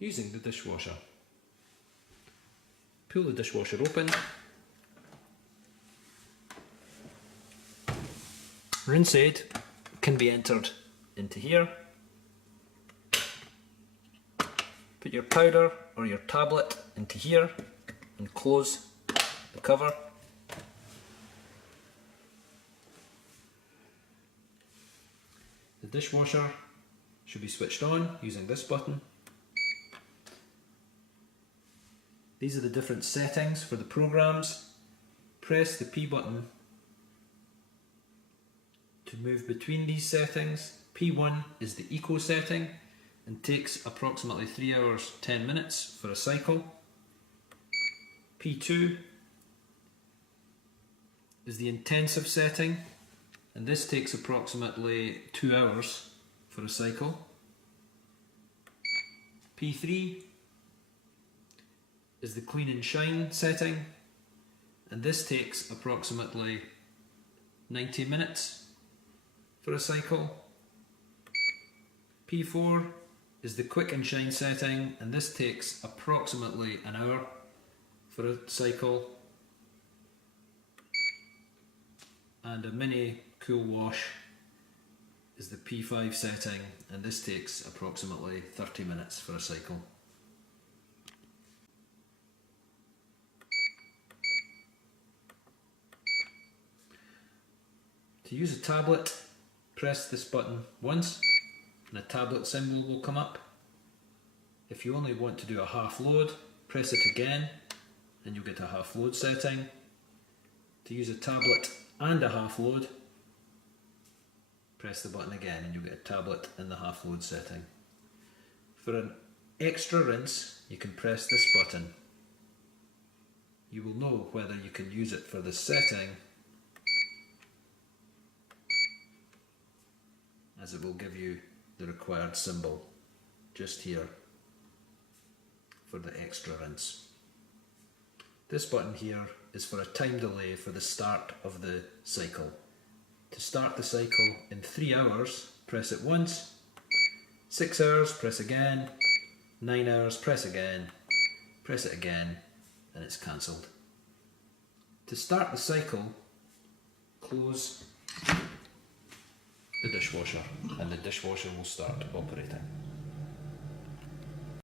using the dishwasher. Pull the dishwasher open. Rinse aid can be entered into here. Put your powder or your tablet into here and close the cover. The dishwasher should be switched on using this button. These are the different settings for the programs. Press the P button to move between these settings. P1 is the eco setting and takes approximately 3 hours 10 minutes for a cycle. P2 is the intensive setting, and this takes approximately 2 hours for a cycle. P3 is the clean and shine setting, and this takes approximately 90 minutes for a cycle. P4 is the quick and shine setting, and this takes approximately an hour for a cycle. And a mini cool wash is the P5 setting, and this takes approximately 30 minutes for a cycle. To use a tablet, press this button once and a tablet symbol will come up. If you only want to do a half load, press it again and you'll get a half load setting. To use a tablet and a half load, press the button again and you'll get a tablet and the half load setting. For an extra rinse, you can press this button. You will know whether you can use it for this setting, as it will give you the required symbol just here for the extra rinse. This button here is for a time delay for the start of the cycle. To start the cycle in 3 hours, press it once. 6 hours, press again. 9 hours, press again. Press it again, and it's cancelled. To start the cycle, close the dishwasher, and the dishwasher will start operating.